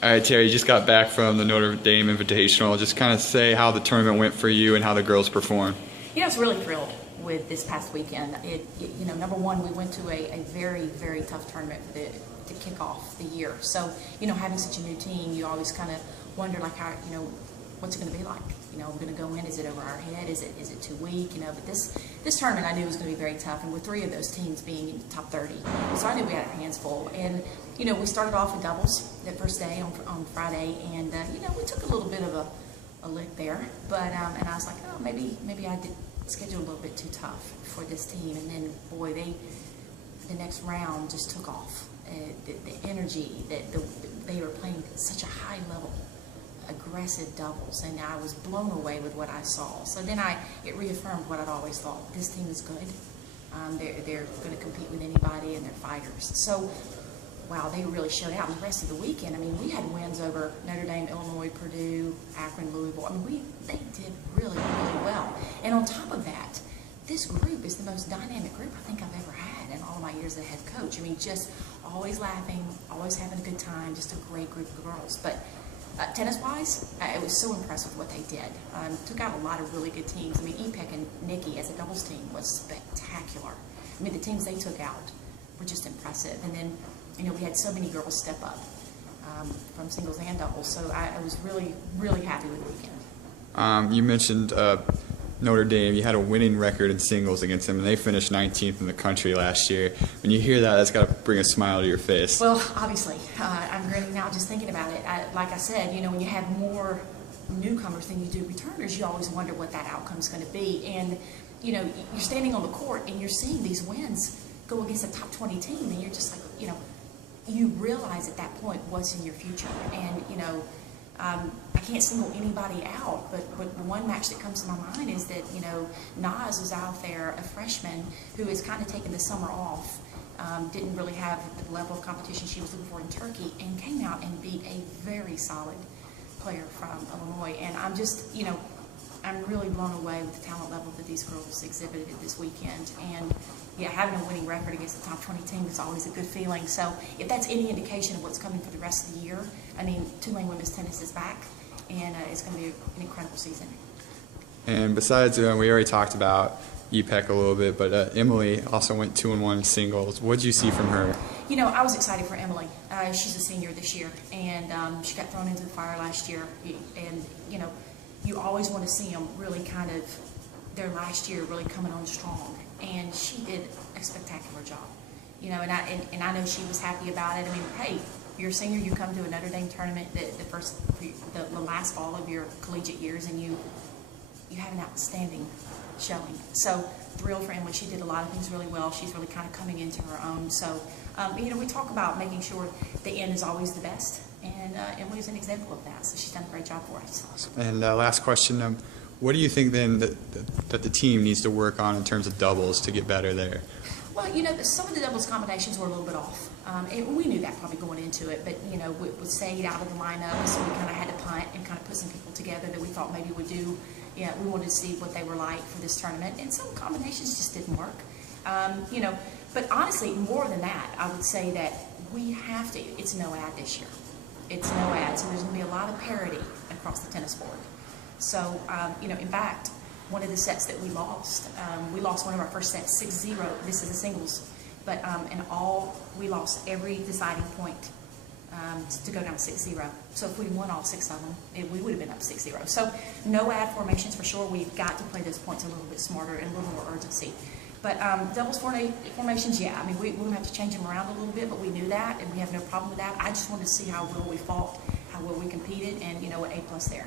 All right, Terry, you just got back from the Notre Dame Invitational. Just kind of say how the tournament went for you and how the girls performed. I was really thrilled with this past weekend. Number one, we went to a very, very tough tournament to kick off the year. So, having such a new team, you always kind of wonder, like, how, what's it going to be like? We're going to go in, is it over our head? Is it too weak? But this tournament I knew was going to be very tough, and with three of those teams being in the top 30. So I knew we had our hands full. And, we started off with doubles that first day on Friday, and, we took a little bit of a lick there. But, and I was like, oh, maybe I did schedule a little bit too tough for this team. And then, boy, the next round just took off. The energy, they were playing such a high level, aggressive doubles, and I was blown away with what I saw. So then it reaffirmed what I'd always thought. This team is good. They're going to compete with anybody, and they're fighters. So, wow, they really showed out. And the rest of the weekend, we had wins over Notre Dame, Illinois, Purdue, Akron, Louisville. They did really, really well. And on top of that, this group is the most dynamic group I think I've ever had in all of my years as a head coach. Just always laughing, always having a good time, just a great group of girls. But tennis-wise, I was so impressed with what they did. Took out a lot of really good teams. EPEC and Nikki as a doubles team was spectacular. The teams they took out were just impressive. And then, we had so many girls step up from singles and doubles. So I was really, really happy with the weekend. You mentioned Notre Dame. You had a winning record in singles against them, and they finished 19th in the country last year. When you hear that, that's got to bring a smile to your face. Well, obviously, I'm grinning now just thinking about it. Like I said, when you have more newcomers than you do returners, you always wonder what that outcome's going to be. And, you're standing on the court and you're seeing these wins go against a top 20 team, and you're just like, you realize at that point what's in your future. And, I can't single anybody out, but one match that comes to my mind is that, Naz was out there, a freshman who has kind of taken the summer off, didn't really have the level of competition she was looking for in Turkey, and came out and beat a very solid player from Illinois. And I'm just, I'm really blown away with the talent level that these girls exhibited this weekend. And yeah, having a winning record against the top 20 team is always a good feeling. So if that's any indication of what's coming for the rest of the year, Tulane women's tennis is back, and it's going to be an incredible season. And besides, we already talked about EPEC a little bit, but Emily also went 2-1 singles. What did you see from her? I was excited for Emily. She's a senior this year, and she got thrown into the fire last year. And, you always want to see them really kind of, their last year really coming on strong. And she did a spectacular job. And I know she was happy about it. Hey, you're a senior, you come to a Notre Dame tournament, the last fall of your collegiate years, and you have an outstanding showing. So thrilled for Emily. She did a lot of things really well. She's really kind of coming into her own. So, we talk about making sure the end is always the best, and Emily's an example of that. So she's done a great job for us. Awesome. And last question, what do you think then that the team needs to work on in terms of doubles to get better there? Well, some of the doubles combinations were a little bit off. And we knew that probably going into it, but, with Sade out of the lineup, so we kind of had to punt and kind of put some people together that we thought maybe would do. We wanted to see what they were like for this tournament, and some combinations just didn't work. But honestly, more than that, I would say that we have to, it's no ad this year. It's no ad, so there's going to be a lot of parity across the tennis board. So, in fact, one of the sets that we lost one of our first sets 6-0. This is a singles, but in all, we lost every deciding point to go down 6-0. So if we'd won all 6 of them, we would have been up 6-0. So no ad formations for sure. We've got to play those points a little bit smarter and a little more urgency. But doubles formations, yeah. We're going to have to change them around a little bit, but we knew that, and we have no problem with that. I just wanted to see how well we fought, how well we competed, and, an A+ there.